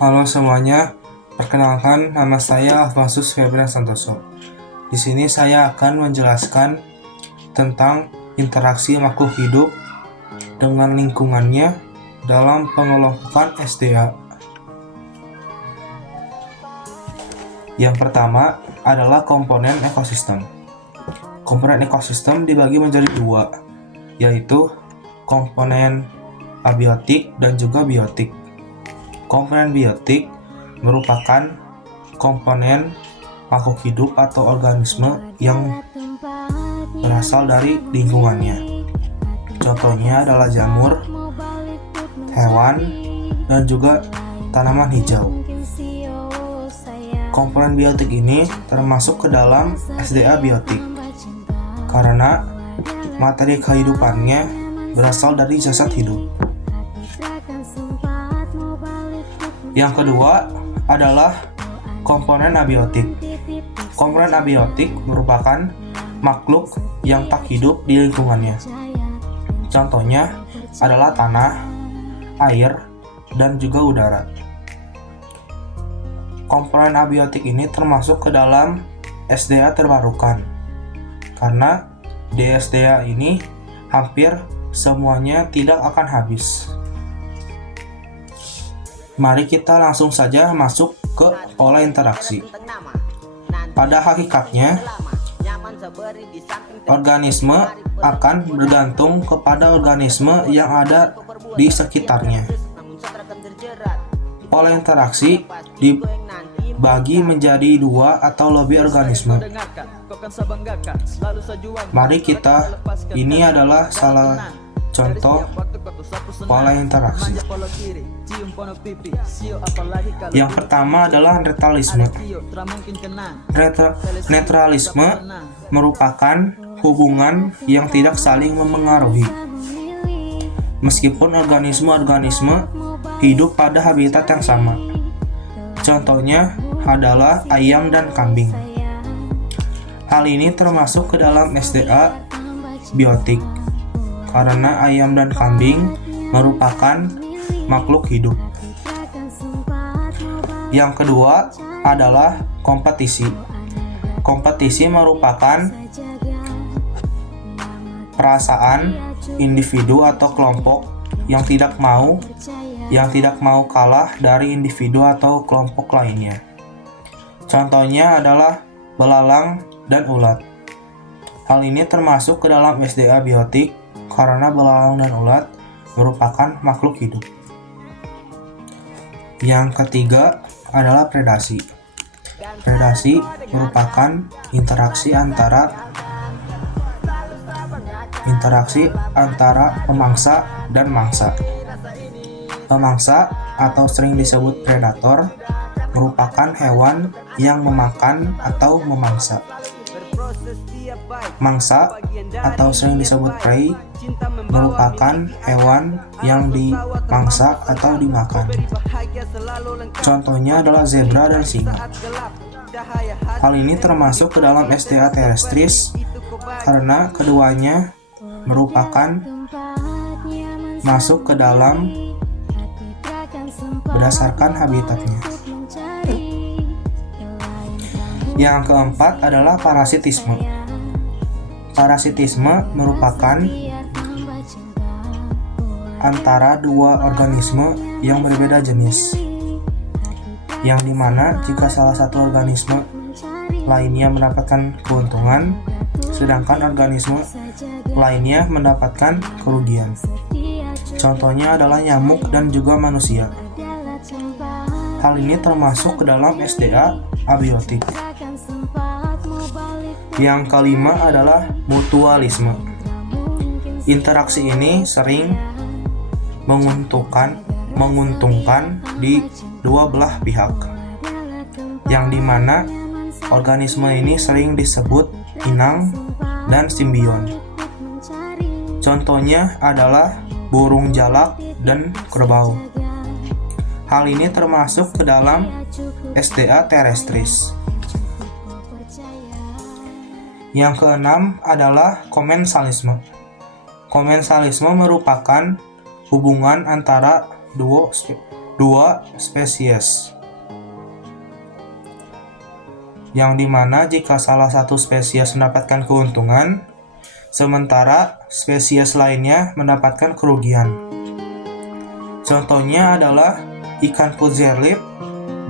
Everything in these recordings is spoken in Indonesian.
Halo semuanya, perkenalkan nama saya Alfonsus Febrian Santoso. Di sini saya akan menjelaskan tentang interaksi makhluk hidup dengan lingkungannya dalam pengelompokan SDA. Yang pertama adalah komponen ekosistem. Komponen ekosistem dibagi menjadi dua, yaitu komponen abiotik dan juga biotik. Komponen biotik merupakan komponen makhluk hidup atau organisme yang berasal dari lingkungannya. Contohnya adalah jamur, hewan, dan juga tanaman hijau. Komponen biotik ini termasuk ke dalam SDA biotik karena materi kehidupannya berasal dari jasad hidup. Yang kedua adalah komponen abiotik. Komponen abiotik merupakan makhluk yang tak hidup di lingkungannya. Contohnya adalah tanah, air, dan juga udara. Komponen abiotik ini termasuk ke dalam SDA terbarukan karena di SDA ini hampir semuanya tidak akan habis. Mari kita langsung saja masuk ke pola interaksi. Pada hakikatnya, organisme akan bergantung kepada organisme yang ada di sekitarnya. Pola interaksi dibagi menjadi dua atau lebih organisme. Mari ini adalah salah contoh pola interaksi. Yang pertama adalah netralisme. Netralisme merupakan hubungan yang tidak saling memengaruhi. Meskipun organisme-organisme hidup pada habitat yang sama. Contohnya adalah ayam dan kambing. Hal ini termasuk ke dalam SDA biotik karena ayam dan kambing merupakan makhluk hidup. Yang kedua adalah kompetisi. Kompetisi merupakan perasaan individu atau kelompok yang tidak mau kalah dari individu atau kelompok lainnya. Contohnya adalah belalang dan ulat. Hal ini termasuk ke dalam SDA biotik karena belalang dan ulat merupakan makhluk hidup. Yang ketiga adalah predasi. Predasi merupakan interaksi antara pemangsa dan mangsa. Pemangsa atau sering disebut predator merupakan hewan yang memakan atau memangsa. Mangsa atau sering disebut prey merupakan hewan yang dimangsa atau dimakan. Contohnya adalah zebra dan singa. Hal ini termasuk ke dalam SDA terrestris karena keduanya merupakan masuk ke dalam berdasarkan habitatnya. Yang keempat adalah parasitisme. Parasitisme merupakan antara dua organisme yang berbeda jenis, yang dimana jika salah satu organisme lainnya mendapatkan keuntungan, sedangkan organisme lainnya mendapatkan kerugian. Contohnya adalah nyamuk dan juga manusia. Hal ini termasuk ke dalam SDA abiotik. Yang kelima adalah mutualisme. Interaksi ini sering menguntungkan di dua belah pihak, yang dimana organisme ini sering disebut inang dan simbion. Contohnya adalah burung jalak dan kerbau. Hal ini termasuk ke dalam SDA terrestris. Yang keenam adalah komensalisme. Komensalisme merupakan hubungan antara 2 spesies. Yang dimana jika salah satu spesies mendapatkan keuntungan, sementara spesies lainnya mendapatkan kerugian. Contohnya adalah ikan puzerlip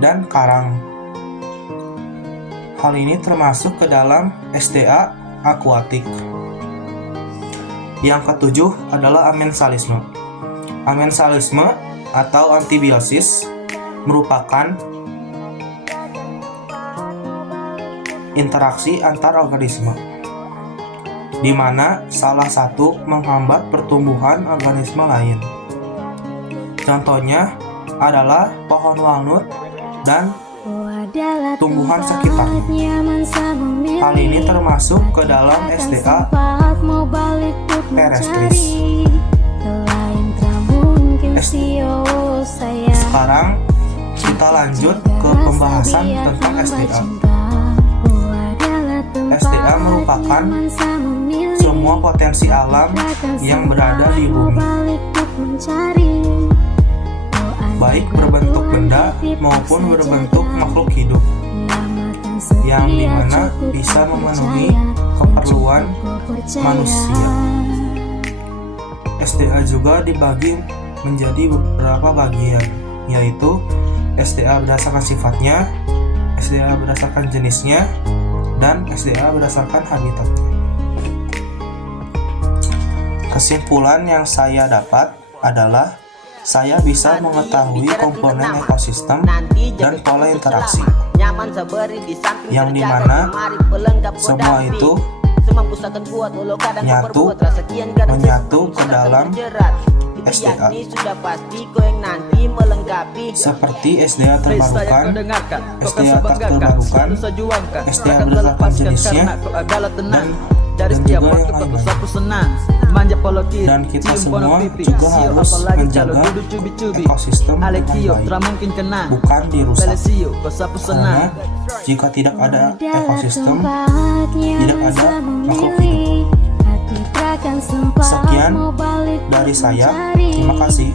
dan karang. Hal ini termasuk ke dalam SDA akuatik. Yang ketujuh adalah amensalisme. Amensalisme atau antibiosis merupakan interaksi antar organisme, di mana salah satu menghambat pertumbuhan organisme lain. Contohnya adalah pohon walnut dan tumbuhan sekitarnya. Hal ini termasuk ke dalam SDA terrestris. Sekarang kita lanjut ke pembahasan tentang SDA. SDA merupakan semua potensi alam yang berada di bumi, baik berbentuk benda maupun berbentuk makhluk hidup, yang dimana bisa memenuhi keperluan manusia. SDA juga dibagi menjadi beberapa bagian, yaitu SDA berdasarkan sifatnya, SDA berdasarkan jenisnya, dan SDA berdasarkan habitatnya. Kesimpulan yang saya dapat adalah saya bisa mengetahui komponen ekosistem dan pola interaksi, yang dimana semua itu menyatu ke dalam SDA, seperti SDA terbarukan, SDA tak terbarukan, SDA berdasarkan jenisnya, dan juga yang lainnya. Dan kita semua juga harus menjaga ekosistem dengan baik, bukan dirusak. Karena jika tidak ada ekosistem, tidak ada makhluk hidup. Sekian dari saya, terima kasih.